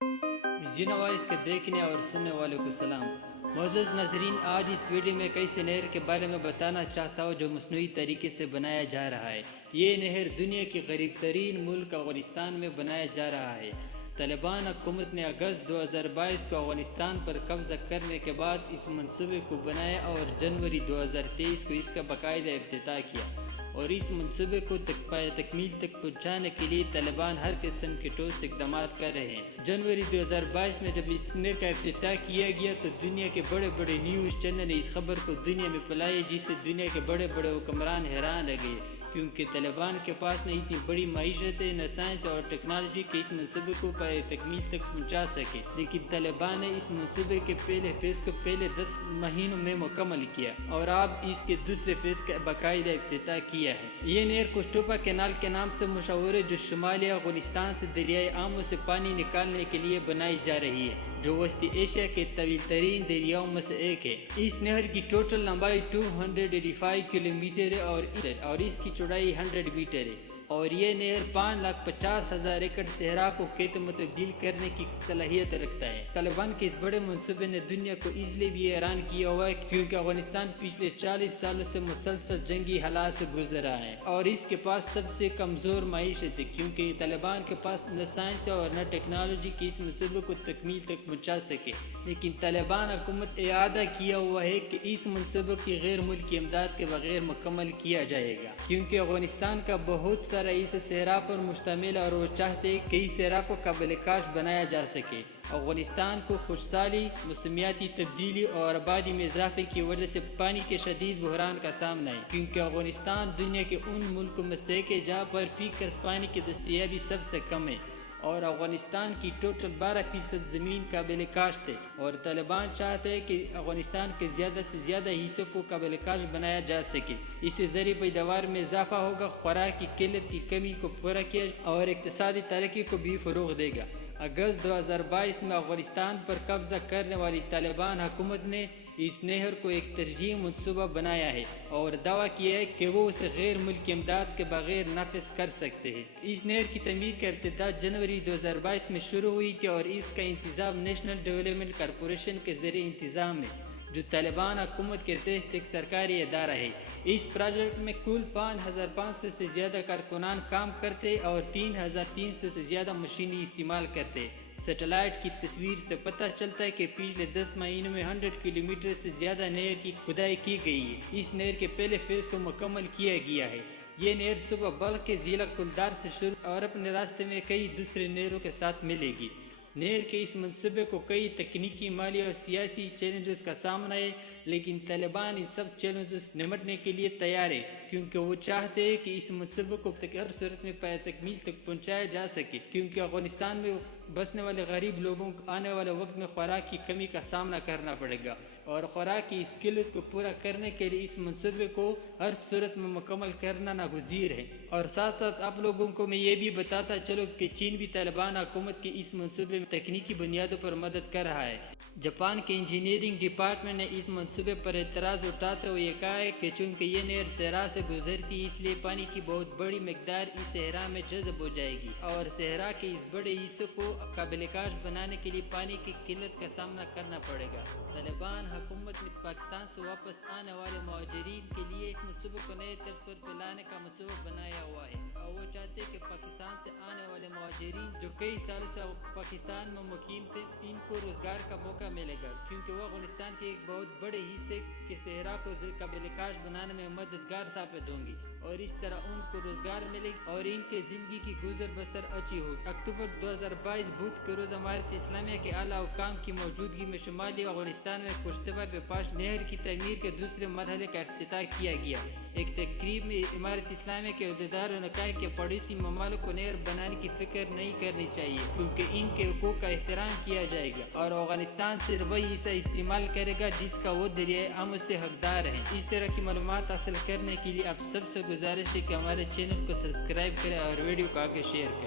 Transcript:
जी novice के देखने और सुनने वालों को सलाम। मोअज़्ज़ज़ नाज़रीन, आज इस वीडियो में कई से नहर के बारे में बताना चाहता हूँ जो मसनूई तरीके से बनाया जा रहा है। ये नहर दुनिया के करीब तरीन मुल्क अफ़ग़ानिस्तान में बनाया जा रहा है। तालिबान हुकूमत ने अगस्त 2022 को अफ़ग़ानिस्तान पर कब्ज़ा करने के बाद इस मंसूबे को बनाया और जनवरी 2023 को इसका बाकायदा इफ्तिताह किया और इस मंसूबे को तकमील तक पहुँचाने के लिए तालिबान हर किस्म के ठोस इक़दाम कर रहे हैं। जनवरी 2022 में जब इस नहर का इफ्तिताह किया गया तो दुनिया के बड़े बड़े न्यूज़ चैनल ने इस खबर को दुनिया में फैलाई, जिससे दुनिया के बड़े बड़े हुक्मरान हैरान रह गए, क्योंकि तालिबान के पास न इतनी बड़ी मईशत है, न साइंस और टेक्नोलॉजी के इस मंसूबे को तकमील तक पहुँचा सके। लेकिन तालिबान ने इस मंसूबे के पहले फेज़ को पहले 10 महीनों में मुकम्मल किया और अब इसके दूसरे फेज़ का बाकायदा इफ्तिताह किया है। ये नहर कुश्तूपा कैनाल के नाम से मशहूर है, जो शुमाली अफ़ग़ानिस्तान से दरियाए आमो से पानी निकालने के लिए बनाई जा रही है, जो वस्ती एशिया के तवील तरीन दरियाओं में से एक है। इस नहर की टोटल लंबाई 285 किलोमीटर है और इसकी चौड़ाई 100 मीटर है और ये नहर 5,50,000 एकड़ सहरा को खेत में तब्दील करने की सलाहियत रखता है। तालिबान के इस बड़े मंसूबे ने दुनिया को इसलिए भी हैरान किया हुआ है क्योंकि अफ़ग़ानिस्तान पिछले 40 सालों से मुसलसल जंगी हालात से गुजर रहा है और इसके पास सबसे कमज़ोर मईशत है, क्योंकि तालिबान के पास न साइंस और न टेक्नोलॉजी की इस मंसूबे को तकमील तक पहुँचा सके। लेकिन तालिबान हुकूमत इरादा किया हुआ है कि इस मंसूबे की गैर मुल्की इमदाद के बगैर मुकम्मल किया जाएगा, क्योंकि अफ़ग़ानिस्तान का बहुत सारा इस सहरा पर मुश्तमिल और वो चाहते हैं कि इस सहरा को काबिल काश बनाया जा सके। अफ़ग़ानिस्तान को खुशहाली, मौसमियाती तब्दीली और आबादी में इजाफे की वजह से पानी के शदीद बहरान का सामना है, क्योंकि अफ़ग़ानिस्तान दुनिया के उन मुल्कों में से एक है जहाँ पर फीकस पानी की दस्तयाबी सबसे कम है और अफ़ग़ानिस्तान की टोटल 12% ज़मीन काबिल काश्त है और तालिबान चाहते हैं कि अफ़ग़ानिस्तान के ज़्यादा से ज़्यादा हिस्सों को काबिल काश्त बनाया जा सके। इससे ज़रिए पैदावार में इजाफा होगा, खुराक की किल्लत की कमी को पूरा किया और इक़्तिसादी तरक्की को भी फ़रोग़ देगा। अगस्त 2022 में अफ़ग़ानिस्तान पर कब्ज़ा करने वाली तालिबान हुकूमत ने इस नहर को एक तरजीही मंसूबा बनाया है और दावा किया है कि वो उसे गैर मुल्की इमदाद के बगैर नाफिज कर सकते हैं। इस नहर की तमीर का इब्तिदा जनवरी 2022 में शुरू हुई थी और इसका इंतज़ाम नेशनल डेवलपमेंट कॉरपोरेशन के ज़रिए इंतज़ाम है, जो तालिबान हुकूमत के तहत एक सरकारी अदारा है। इस प्रोजेक्ट में कुल 5,500 से ज़्यादा कारकुनान काम करते और 3,300 से ज़्यादा मशीनें इस्तेमाल करते। सैटेलाइट की तस्वीर से पता चलता है कि पिछले 10 महीनों में 100 किलोमीटर से ज़्यादा नहर की खुदाई की गई है। इस नहर के पहले फेज़ को मुकम्मल किया गया है। ये नहर सुबह बल्ख के ज़िला कुलदार से शुरू और अपने रास्ते में कई दूसरे नहरों के साथ मिलेगी। नहर के इस मंसूबे को कई तकनीकी, माली और सियासी चैलेंजेस का सामना है, लेकिन तालिबान इन सब चैलेंजेस से निपटने के लिए तैयार है, क्योंकि वो चाहते हैं कि इस मंसूबे को हर सूरत में तकमील तक पहुँचाया जा सके, क्योंकि अफ़ग़ानिस्तान में बसने वाले गरीब लोगों को आने वाले वक्त में खुराक की कमी का सामना करना पड़ेगा और खुराक की इस किल्लत को पूरा करने के लिए इस मंसूबे को हर सूरत में मुकम्मल करना नागुज़ीर है। और साथ साथ आप लोगों को मैं ये भी बताता चलो कि चीन भी तालिबान हुकूमत के इस मंसूबे में तकनीकी बुनियादों पर मदद कर रहा है। जापान के इंजीनियरिंग डिपार्टमेंट ने इस मंसूबे पर एतराज़ उठाते हुए कहा है कि चूँकि ये नहर सहरा से गुजरती है, इसलिए पानी की बहुत बड़ी मकदार इस सहरा में जज़ब हो जाएगी और सहरा के इस बड़े हिस्से को काबिल काश बनाने के लिए पानी की किल्लत का सामना करना पड़ेगा। तालिबान हुकूमत ने पाकिस्तान से वापस आने वाले मुहाजिरीन के लिए इस मंसूबे को नए तर्ज पर फैलाने का मंसूबा बनाया हुआ है और वो चाहते हैं कि पाकिस्तान से आने वाले मुहाजिरीन जो कई सालों से पाकिस्तान में मुकीम थे, इनको रोज़गार का मौका मिलेगा, क्योंकि वो अफ़ग़ानिस्तान के एक बहुत बड़े हिस्से के सहरा को काबिल काश बनाने में मददगार साबित होंगी और इस तरह उनको रोज़गार मिलेगा और इनके ज़िंदगी की गुजर बसर अच्छी होगी। अक्टूबर 2022 बुध के रोज़ इमारत इस्लामिया के आला हुकाम की मौजूदगी में शुमाली अफ़ग़ानिस्तान में कुश्तबा के पास नहर की तमीर के दूसरे मरहले का इफ्तिताह किया गया। एक तकरीब में इमारत इस्लामिया के अहदेदारों ने कहा कि पड़ोसी ममालिक को नहर बनाने की फिक्र नहीं करनी चाहिए, क्योंकि इनके हुकूक का एहतराम किया जाएगा और अफ़ग़ानिस्तान सिर्फ वही हिस्सा इस्तेमाल करेगा जिसका वो दरियाए आमो से हकदार है। इस तरह की मालूमात हासिल करने के लिए आप सबसे गुजारिश है कि हमारे चैनल को सब्सक्राइब करें और वीडियो को आगे शेयर करें।